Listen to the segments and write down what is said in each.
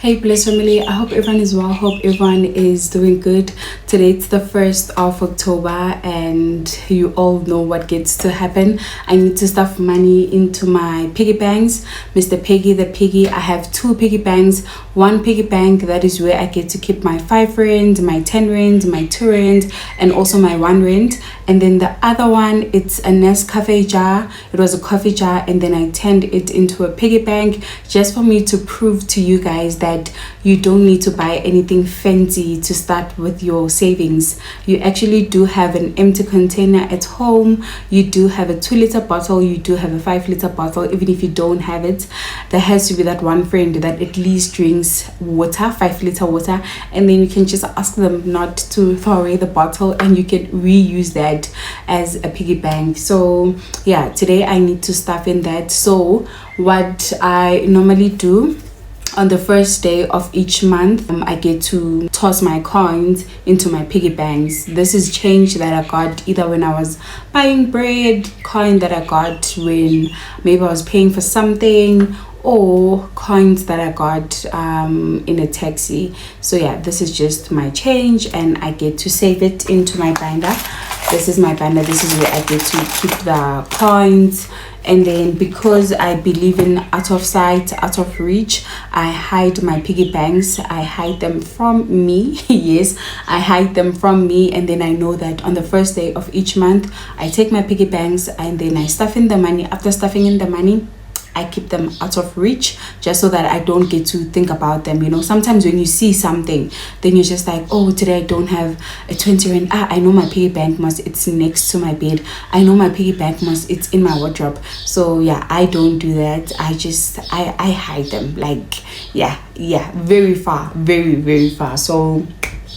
Hey Bliss Family, I hope everyone is well. Hope everyone is doing good. Today it's the 1st of October and you all know what gets to happen. I need to stuff money into my piggy banks. Mr. Piggy the Piggy, I have 2 piggy banks. One piggy bank, that is where I get to keep my 5 rand, my 10 rand, my 2 rand, and also my 1 rand. And then the other one, it's a Nescafe jar. It was a coffee jar and then I turned it into a piggy bank just for me to prove to you guys that you don't need to buy anything fancy to start with your savings. You actually do have an empty container at home. You do have a 2-liter bottle. You do have a 5-liter bottle. Even if you don't have it, there has to be that one friend that at least drinks water, 5-liter water, and then you can just ask them not to throw away the bottle and you can reuse that as a piggy bank. So yeah, today I need to stuff in that. So what I normally do on the first day of each month, I get to toss my coins into my piggy banks. This is change that I got either when I was buying bread, coin that I got when maybe I was paying for something, or coins that I got in a taxi. So yeah, this is just my change and I get to save it into my binder. This is my binder. This is where I get to keep the coins. And then because I believe in out of sight, out of reach, I hide my piggy banks. I hide them from me. Yes, I hide them from me. And then I know that on the first day of each month, I take my piggy banks and then I stuff in the money. After stuffing in the money, I keep them out of reach just so that I don't get to think about them. You know, sometimes when you see something, then you're just like, oh, today I don't have a 20 rand. I know my piggy bank it's next to my bed. I know my piggy bank it's in my wardrobe. So yeah, I don't do that. I hide them, like yeah, very far, very far. So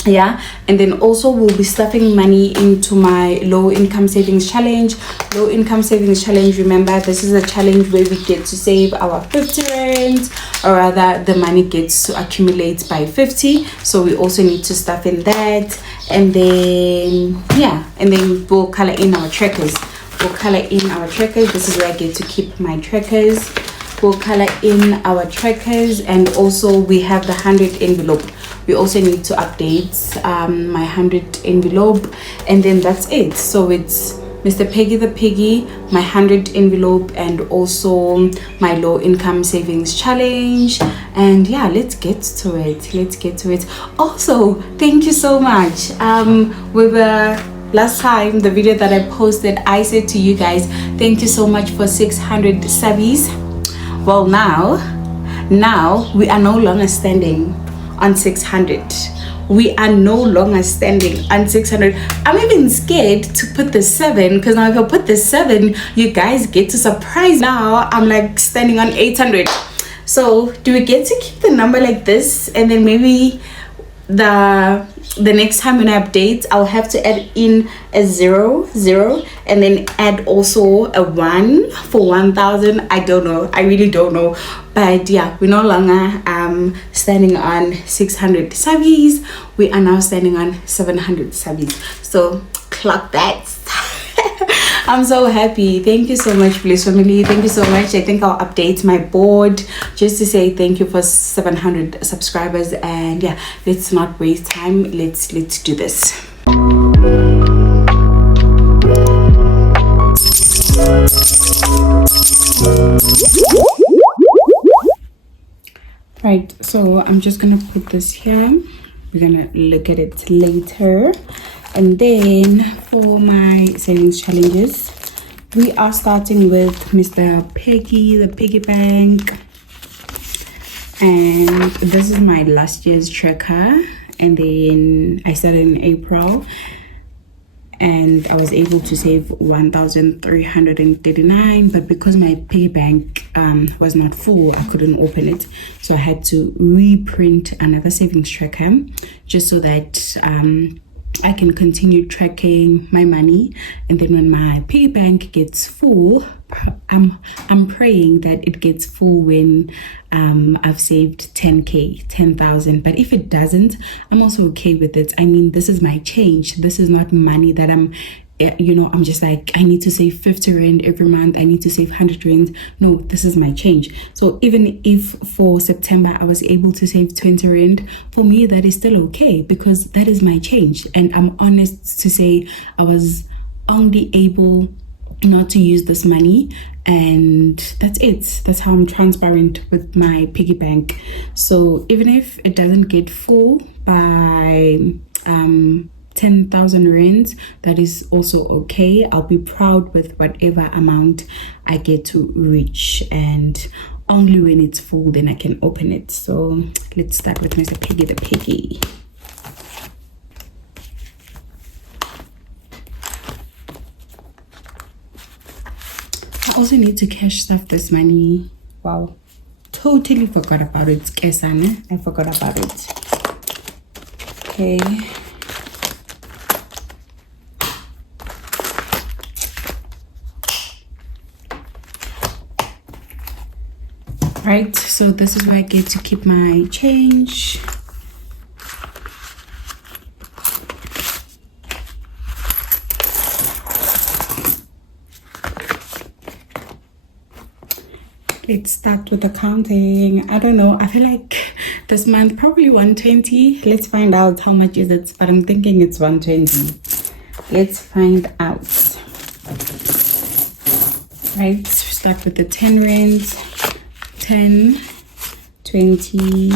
yeah, and then also we'll be stuffing money into my low income savings challenge. Remember, this is a challenge where we get to save our 50 rand, or rather the money gets to accumulate by 50. So we also need to stuff in that. And then yeah, and then we'll color in our trackers. This is where I get to keep my trackers. We'll color in our trackers, and also we have the 100 envelope. We also need to update my 100 envelope, and then that's it. So it's Mr. Piggy the Piggy, my 100 envelope, and also my low income savings challenge. And yeah, let's get to it. Also, thank you so much. With last time, the video that I posted, I said to you guys, thank you so much for 600 subbies. Well, now we are no longer standing on 600. We are no longer standing on 600. I'm even scared to put the 7, because now if I put the 7, you guys get to surprise. Now I'm like standing on 800. So do we get to keep the number like this, and then maybe the next time when I update, I'll have to add in a 0 and then add also a 1 for 1000. I don't know, I really don't know. But yeah, we're no longer standing on 600 subbies. We are now standing on 700 subbies. So clock that. I'm so happy. Thank you so much, Bliss Family. Thank you so much. I think I'll update my board just to say thank you for 700 subscribers. And yeah, let's not waste time. Let's do this. Right, so I'm just gonna put this here. We're gonna look at it later. And then for my savings challenges, we are starting with Mr. Piggy the Piggy Bank. And this is my last year's tracker. And then I started in April. And I was able to save 1,339, but because my piggy bank was not full, I couldn't open it. So I had to reprint another savings tracker just so that I can continue tracking my money. And then when my piggy bank gets full, I'm praying that it gets full when I've saved 10,000. But if it doesn't, I'm also okay with it. I mean, this is my change. This is not money that I'm I'm just like, I need to save 50 rand every month, I need to save 100 rand. No, this is my change. So even if for September I was able to save 20 rand, for me that is still okay, because that is my change. And I'm honest to say I was only able not to use this money, and that's it. That's how I'm transparent with my piggy bank. So even if it doesn't get full by 10,000 rands, that is also okay. I'll be proud with whatever amount I get to reach, and only when it's full then I can open it. So let's start with Mr. Piggy the Piggy. I also need to cash stuff this money. Wow, totally forgot about it. Kesane, I forgot about it. Okay. Right, so this is where I get to keep my change. Let's start with the counting. I don't know, I feel like this month probably 120. Let's find out how much is it, but I'm thinking it's 120. Let's find out. Right, start with the 10 rands. 10, 20,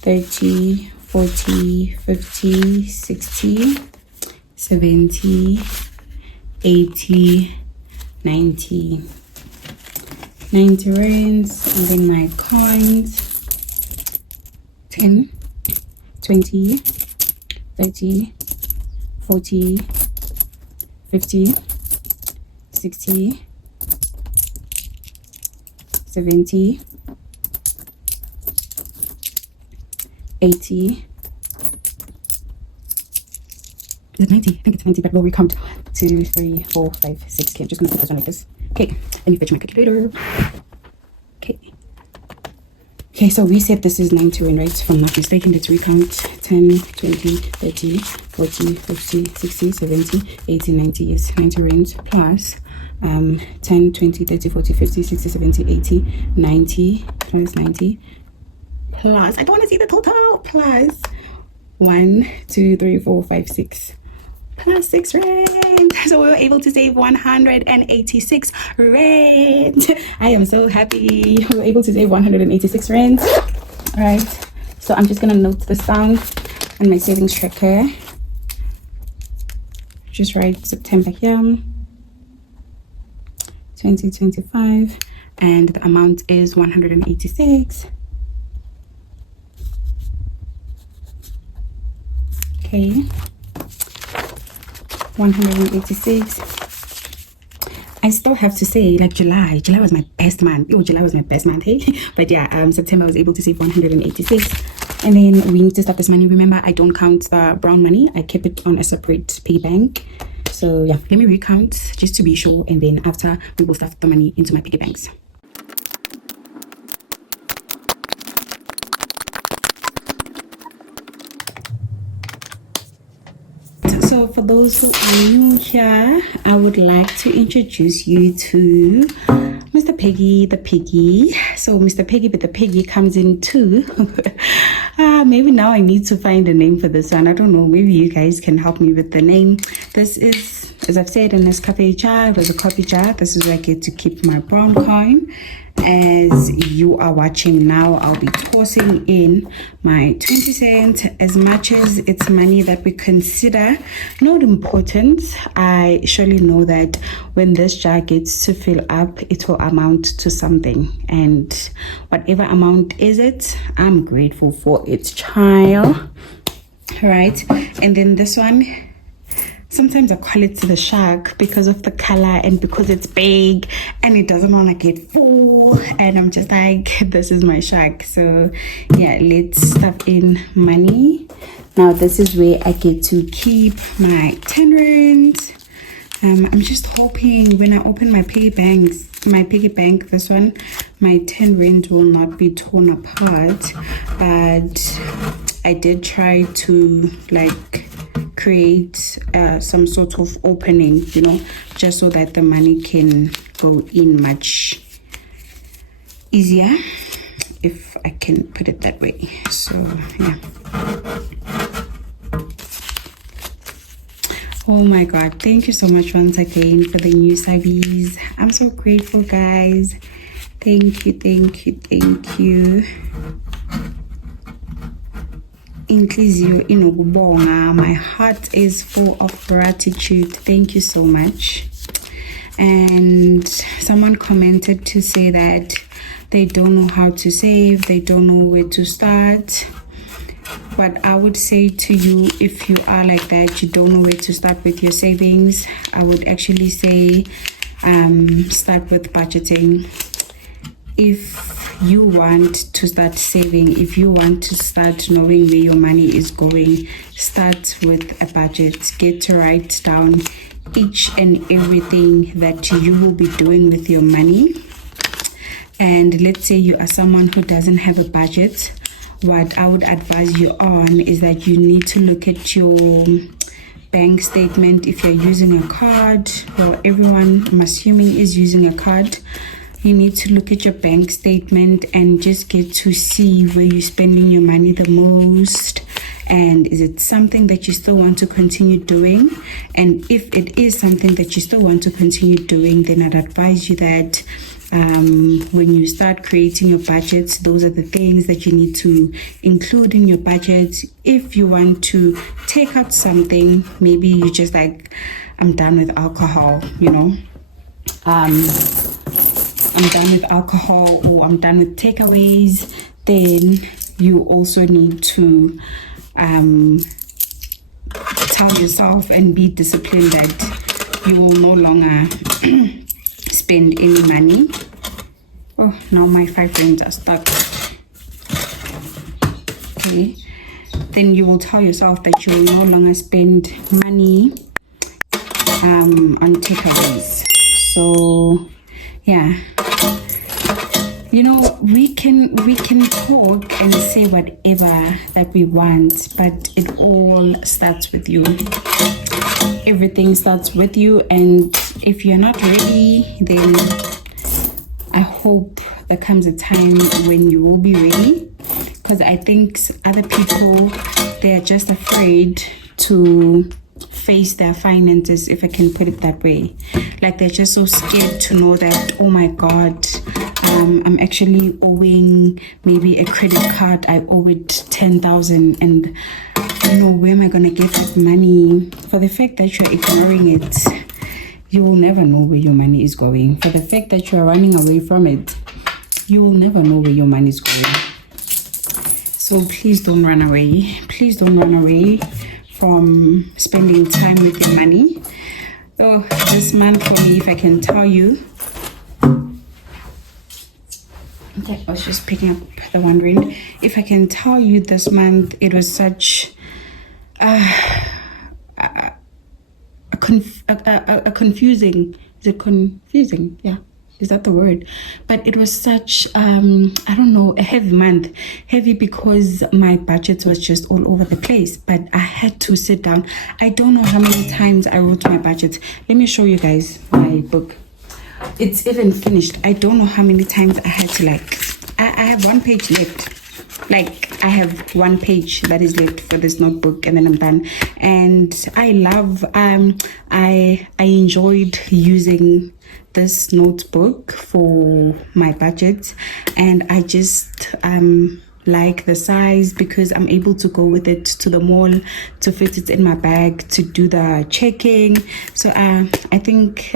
30, 40, 50, 60, 70, 80, 90. 90 rands, and then my coins. 10, 20, 30, 40, 50, 60, 70, 80. Is it 90? I think it's 90, but we'll recount. 2, 3, 4, 5, 6. Okay, I'm just gonna put this on like this. Okay, let me fetch my calculator. Okay, so we said this is 90 rand, right? If I'm not mistaken, let's recount. 10, 20, 30, 40, 50, 60, 70, 80, 90. Yes, 90 rand plus 10, 20, 30, 40, 50, 60, 70, 80, 90 plus 90 plus, I don't want to see the total, plus 1, 2, 3, 4, 5, 6 plus 6 rand. So we were able to save 186 rand. I am so happy we were able to save 186 rand. All right, so I'm just gonna note this down on my savings tracker. Just write September here, 2025, and the amount is 186. Okay, 186. I still have to say, like, July was my best month. Oh, July was my best month, hey. But yeah, September I was able to save 186. And then we need to start this money. Remember, I don't count the brown money. I keep it on a separate piggy bank. So yeah, let me recount just to be sure, and then after we will stuff the money into my piggy banks. So for those who are new here, I would like to introduce you to Mr. Piggy the Piggy. So Mr. Piggy but the Piggy comes in too. Maybe now I need to find a name for this one. I don't know, maybe you guys can help me with the name. This is, as I've said, in this cafe jar. It was a coffee jar. This is where I get to keep my brown coin. As you are watching now, I'll be tossing in my 20 cents. As much as it's money that we consider not important, I surely know that when this jar gets to fill up, it will amount to something, and whatever amount is it, I'm grateful for it, child. All right, and then this one, sometimes I call it the shark because of the color and because it's big and it doesn't want to get full, and I'm just like, this is my shark. So yeah, let's stuff in money. Now this is where I get to keep my 10 rand. I'm just hoping when I open my piggy bank, this one, my 10 rand will not be torn apart, but I did try to like create some sort of opening, you know, just so that the money can go in much easier, if I can put it that way. So yeah. Oh my god, thank you so much once again for the new subies. I'm so grateful, guys. Thank you, thank you, thank you. Inklizio inokubonga. My heart is full of gratitude. Thank you so much. And someone commented to say that they don't know how to save, they don't know where to start. But I would say to you, if you are like that, you don't know where to start with your savings, I would actually say start with budgeting. If you want to start saving, if you want to start knowing where your money is going, start with a budget. Get to write down each and everything that you will be doing with your money. And let's say you are someone who doesn't have a budget, what I would advise you on is that you need to look at your bank statement. If you're using a card, well, everyone I'm assuming is using a card, you need to look at your bank statement and just get to see where you're spending your money the most, and is it something that you still want to continue doing. And if it is something that you still want to continue doing, then I'd advise you that when you start creating your budgets, those are the things that you need to include in your budget. If you want to take out something, maybe you just like, I'm done with alcohol, you know, I'm done with alcohol, or I'm done with takeaways, then you also need to tell yourself and be disciplined that you will no longer spend any money. Oh, now my 5 rand are stuck. Okay, then you will tell yourself that you will no longer spend money on takeaways. So yeah, you know, we can talk and say whatever that we want, but it all starts with you. Everything starts with you, and if you're not ready, then I hope there comes a time when you will be ready, because I think other people, they're just afraid to face their finances, if I can put it that way. Like, they're just so scared to know that, oh my god, I'm actually owing maybe a credit card, I owe it 10,000, and you know, where am I gonna get that money? For the fact that you're ignoring it, you will never know where your money is going. For the fact that you are running away from it, you will never know where your money is going. So please don't run away. Please don't run away from spending time with your money. So this month for me, if I can tell you, okay, I was just picking up the wondering. If I can tell you, this month it was such confusing. Is it confusing? Yeah, is that the word? But it was such I don't know, a heavy month. Heavy because my budget was just all over the place, but I had to sit down. I don't know how many times I wrote my budget. Let me show you guys my book. It's even finished. I don't know how many times I had to, like, I have 1 page left. Like, I have 1 page that is left for this notebook, and then I'm done. And I love I enjoyed using this notebook for my budget, and I just like the size because I'm able to go with it to the mall, to fit it in my bag, to do the checking. So I think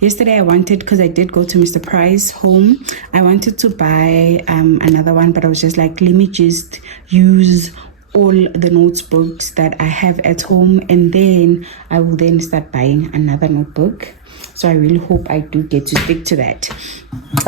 yesterday I wanted, because I did go to Mr. Price home, I wanted to buy another one, but I was just like, let me just use all the notebooks that I have at home, and then I will then start buying another notebook. So I really hope I do get to stick to that.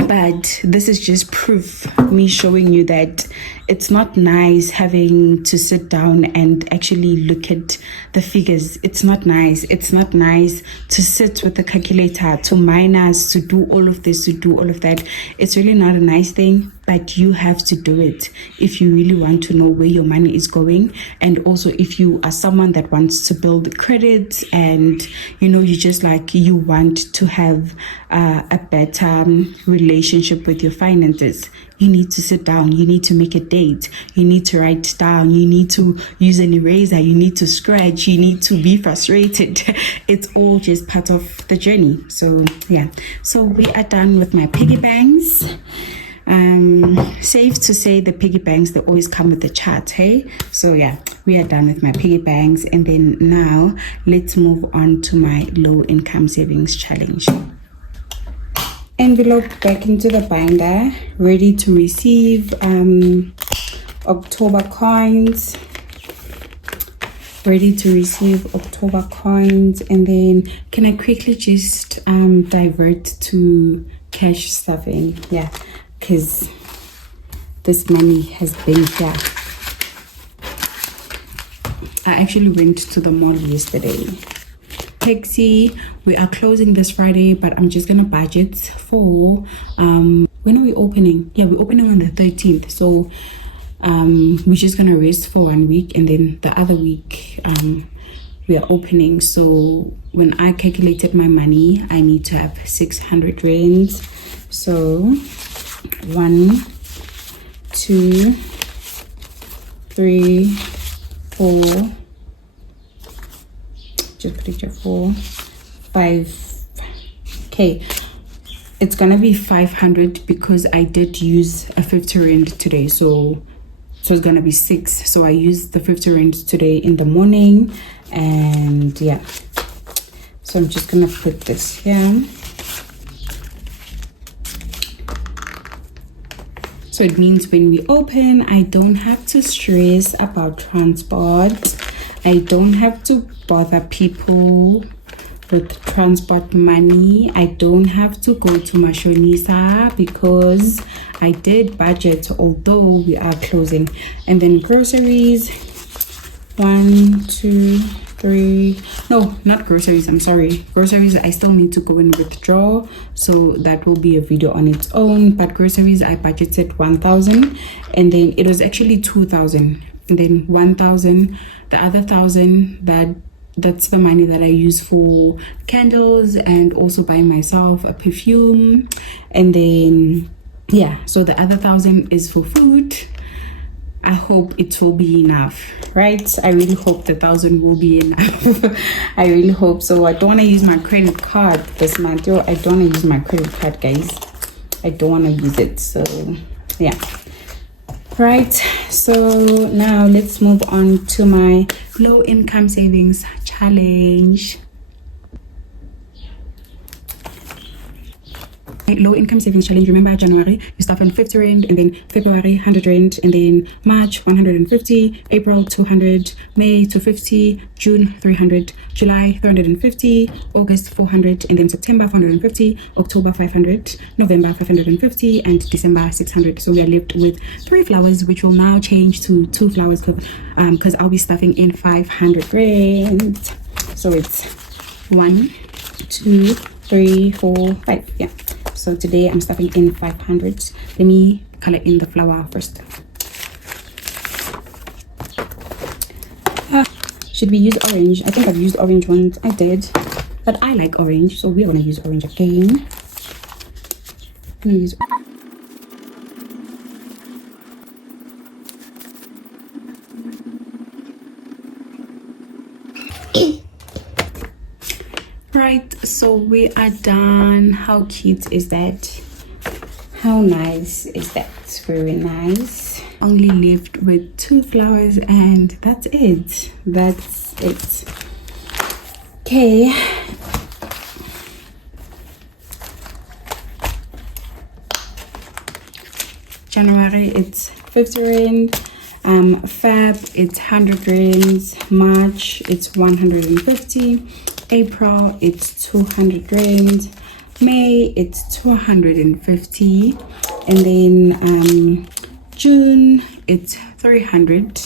But this is just proof, me showing you that it's not nice having to sit down and actually look at the figures. It's not nice. It's not nice to sit with the calculator, to minus, to do all of this, to do all of that. It's really not a nice thing. but you have to do it if you really want to know where your money is going. And also if you are someone that wants to build credit, and you just like, you want to have a better relationship with your finances, you need to sit down, you need to make a date, you need to write down, you need to use an eraser, you need to scratch, you need to be frustrated. It's all just part of the journey. So yeah, so we are done with my piggy banks. Safe to say the piggy banks, they always come with the chart, hey? So yeah, we are done with my piggy banks, and then now let's move on to my low income savings challenge. Envelope back into the binder, ready to receive October coins. Ready to receive October coins. And then can I quickly just divert to cash stuffing? Yeah, because this money has been here. I actually went to the mall yesterday. Pixie, we are closing this Friday, but I'm just gonna budget for when are we opening? Yeah, we're opening on the 13th. So we're just gonna rest for 1 week, and then the other week we are opening. So when I calculated my money, I need to have 600 rands. So 1, 2, 3, 4, just picture 4, 5. Okay, it's gonna be 500 because I did use a 50 rand today, so it's gonna be 6. So I used the 50 rand today in the morning, and yeah, so I'm just gonna put this here. So it means when we open, I don't have to stress about transport. I don't have to bother people with transport money. I don't have to go to Mashonisa because I did budget, although we are closing. And then groceries, 1, 2, 3. No, not groceries, I'm sorry. Groceries, I still need to go and withdraw, so that will be a video on its own. But groceries, I budgeted 1,000, and then it was actually 2,000, and then 1,000. The other 1,000, that's the money that I use for candles and also buy myself a perfume. And then yeah, so the other 1,000 is for food. I hope it will be enough, right? I really hope the 1,000 will be enough. I really hope so. I don't want to use my credit card this month. I don't want to use my credit card, guys. I don't want to use it. So yeah, right. So now let's move on to my low income savings challenge. Low income savings challenge. Remember, January you start on 50 rand, and then February 100 rand, and then March 150, April 200, May 250, June 300, July 350, August 400, and then September 450, October 500, November 550, and December 600. So we are left with 3 flowers, which will now change to 2 flowers because I'll be stuffing in 500 rand. So it's 1, 2, 3, 4, 5. Yeah. So today I'm stuffing in 500. Let me color in the flower first. Should we use orange? I think I've used orange once. I did, but I like orange, so we're gonna use orange again. I'm gonna use right, so we are done. How cute is that? How nice is that? Very nice. Only left with 2 flowers, and that's it. That's it. Okay. January, it's 50 rand. Feb, it's 100 rands. March, it's 150. April, it's 200 rand. May, it's 250. And then June, it's 300.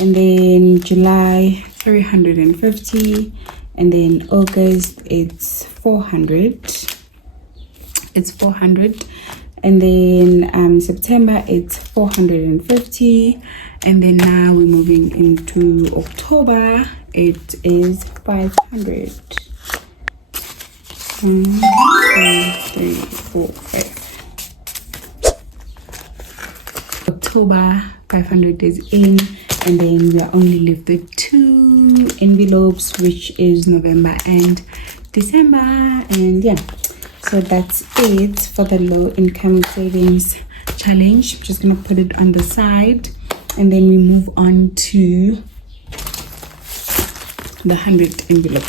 And then July, 350. And then August, it's 400. It's 400. And then September it's 450, and then now we're moving into October. It is 500. 1, 2, 3, 4, 5. October 500 is in, and then we are only left with 2 envelopes, which is November and December. And yeah, so that's it for the low income savings challenge. I'm just gonna put it on the side, and then we move on to the 100 envelope.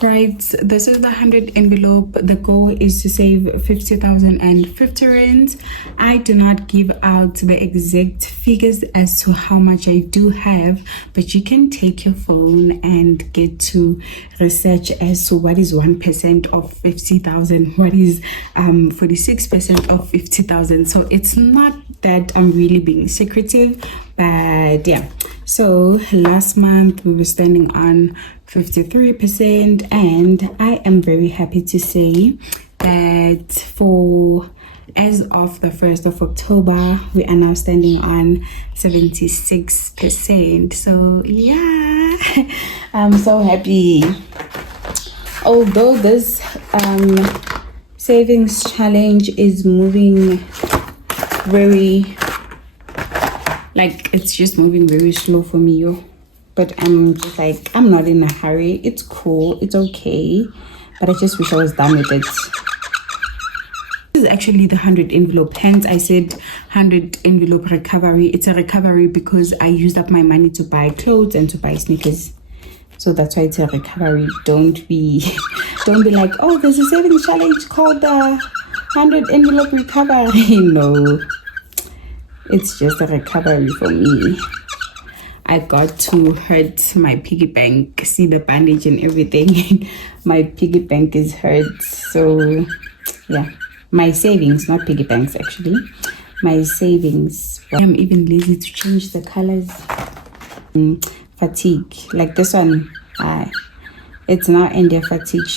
Right, this is the 100 envelope. The goal is to save 50,050 rands. I do not give out the exact figures as to how much I do have, but you can take your phone and get to research as to what is 1% of 50,000, what is 46% of 50,000. So it's not that I'm really being secretive, but yeah. So last month we were standing on 53%, and I am very happy to say that for as of the 1st of October we are now standing on 76%. So yeah, I'm so happy. Although this savings challenge is moving very, like, it's just moving very slow for me, yo. But I'm just like, I'm not in a hurry. It's cool, it's okay, but I just wish I was done with it. This is actually the 100 envelope, hence I said 100 envelope recovery. It's a recovery because I used up my money to buy clothes and to buy sneakers, so that's why it's a recovery. Don't be like, oh, there's a savings challenge called the 100 envelope recovery. No, it's just a recovery for me. I got to hurt my piggy bank. See the bandage and everything. My piggy bank is hurt. So yeah, my savings, not piggy banks actually. My savings. I'm even lazy to change the colors. Fatigue, like this one. It's now India fatigue.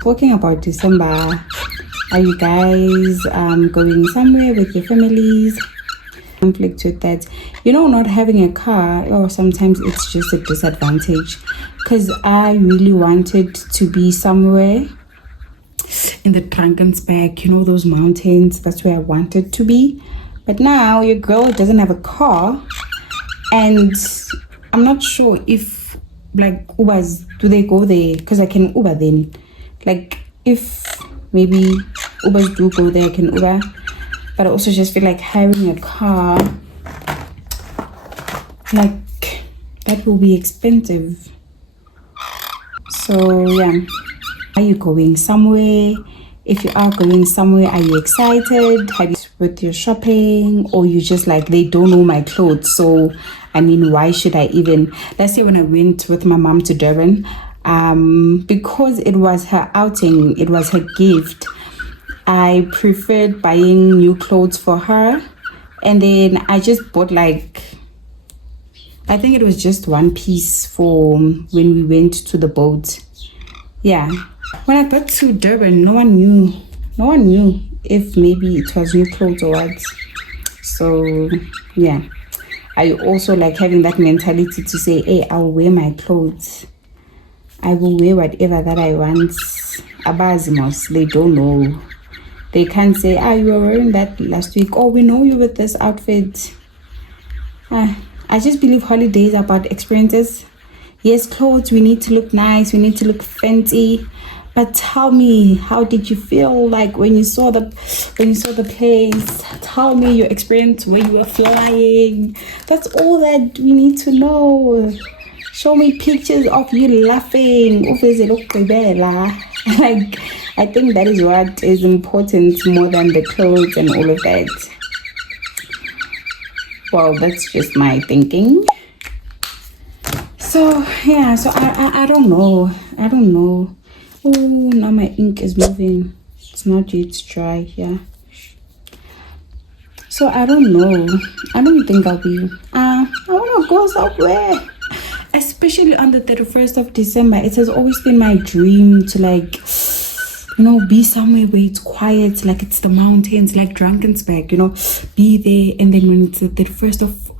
Talking about December, are you guys going somewhere with your families? Conflict with that, you know, not having a car, or sometimes it's just a disadvantage, because I really wanted to be somewhere in the Drankensberg, you know, those mountains. That's where I wanted to be. But now your girl doesn't have a car, and I'm not sure if, like, Ubers, do they go there? Because I can Uber then. Like, if maybe Ubers do go there, I can Uber. But I also just feel like hiring a car, like, that will be expensive. So yeah, are you going somewhere? If you are going somewhere, are you excited? Have you with your shopping, or you just like, they don't know my clothes, so I mean, why should I even? Last year when I went with my mom to Durban, because it was her outing, it was her gift, I preferred buying new clothes for her, and then I just bought, like, I think it was just one piece for when we went to the boat. Yeah, when I got to Durban, no one knew if maybe it was new clothes or what. So yeah, I also like having that mentality to say, hey, I'll wear my clothes, I will wear whatever that I want. Abazimos, they don't know. They can't say, you were wearing that last week. Oh, we know you with this outfit. I just believe holidays are about experiences. Yes, clothes, we need to look nice, we need to look fancy. But tell me, how did you feel like when you saw the place? Tell me your experience when you were flying. That's all that we need to know. Show me pictures of you laughing. Like, I think that is what is important more than the clothes and all of that. Well, that's just my thinking. So yeah, so I don't know. Oh, now my ink is moving. It's not yet dry. Yeah. So I don't know. I don't think I'll be. I wanna go somewhere. especially on the 31st of December, it has always been my dream to like, be somewhere where it's quiet, like it's the mountains, like Drakensberg, be there. And then when it's the 31st of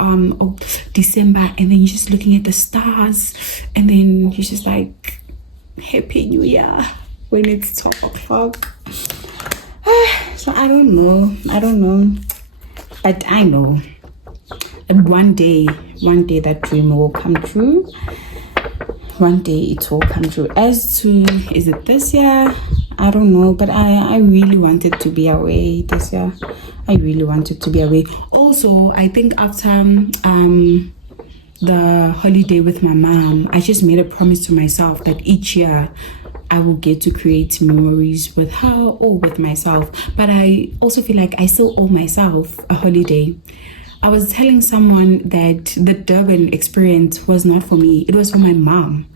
December, and then you're just looking at the stars, and then you're just like, Happy New Year when it's 12 o'clock. So I don't know, but I know that one day that dream will come true. One day it will come true. As to, is it this year? I don't know, but I really wanted to be away this year. I really wanted to be away. Also, I think after the holiday with my mom, I just made a promise to myself that each year I will get to create memories with her or with myself. But I also feel like I still owe myself a holiday. I was telling someone that the Durban experience was not for me. It was for my mom.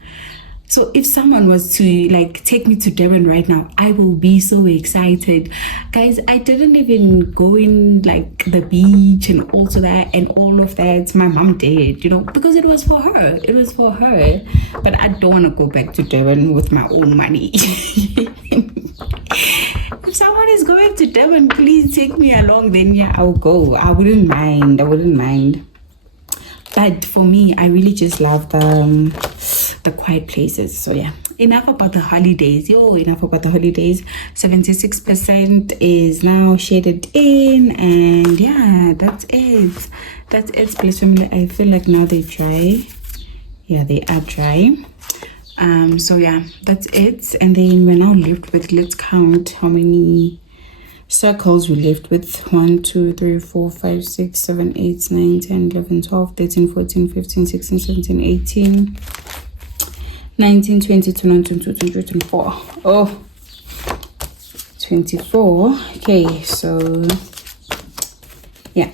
So if someone was to like take me to Durban right now, I will be so excited. Guys, I didn't even go in like the beach and also that and all of that. My mom did, because it was for her. It was for her. But I don't want to go back to Durban with my own money. If someone is going to Durban, please take me along. Then yeah, I'll go. I wouldn't mind. But for me, I really just love the quiet places. So yeah, enough about the holidays. 76% is now shaded in, and yeah, that's it. Bliss Family. I feel like now they're dry. Yeah, they are dry. So yeah, that's it. And then we're now left with, let's count how many circles we left with. 1 2 3 4 5 6 7 8 9 10 11 12 13 14 15 16 17 18 19 20 21 22 23 24. Oh, 24. Okay, so yeah,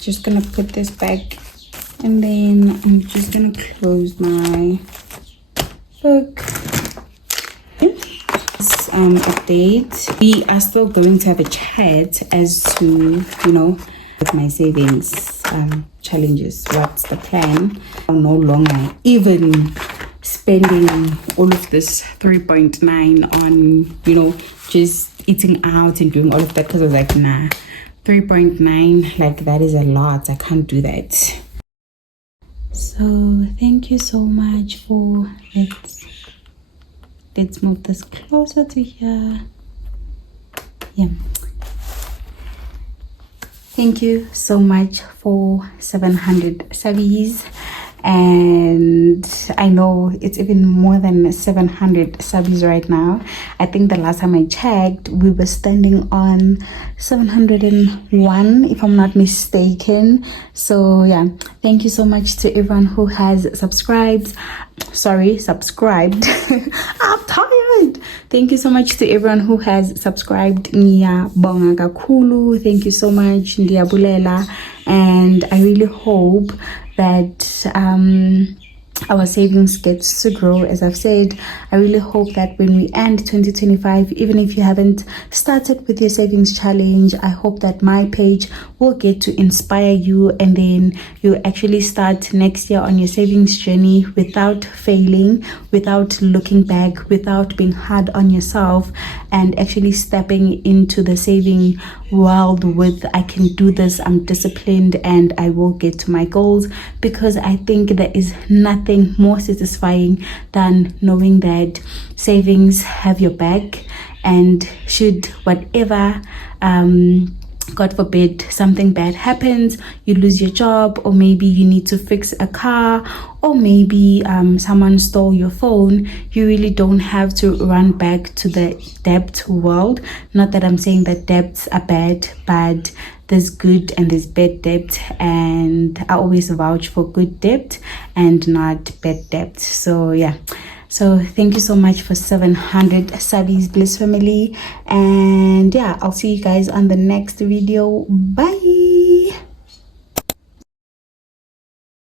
just gonna put this back, and then I'm just gonna close my book. Update, we are still going to have a chat as to with my savings challenges. What's the plan? I'm no longer even spending all of this 3.9 on just eating out and doing all of that, because I was like, nah, 3.9, like that is a lot. I can't do that. So thank you so much for it. Let's move this closer to here. Yeah. Thank you so much for 700 subbies. And I know it's even more than 700 subbies right now. I think the last time I checked, we were standing on 701, if I'm not mistaken. So yeah, thank you so much to everyone who has subscribed. I'm tired. Thank you so much to everyone who has subscribed. Ngiyabonga kakhulu. Thank you so much. Ndiyabulela. And I really hope that our savings gets to grow. As I've said, I really hope that when we end 2025, even if you haven't started with your savings challenge, I hope that my page will get to inspire you, and then you actually start next year on your savings journey without failing, without looking back, without being hard on yourself, and actually stepping into the saving world with, I can do this, I'm disciplined, and I will get to my goals. Because I think there is nothing more satisfying than knowing that savings have your back, and should whatever God forbid something bad happens, you lose your job, or maybe you need to fix a car, or maybe someone stole your phone, you really don't have to run back to the debt world. Not that I'm saying that debts are bad, but there's good and there's bad debt, and I always vouch for good debt and not bad debt. So yeah, so thank you so much for 700 subbies, Bliss Family, and yeah, I'll see you guys on the next video. Bye.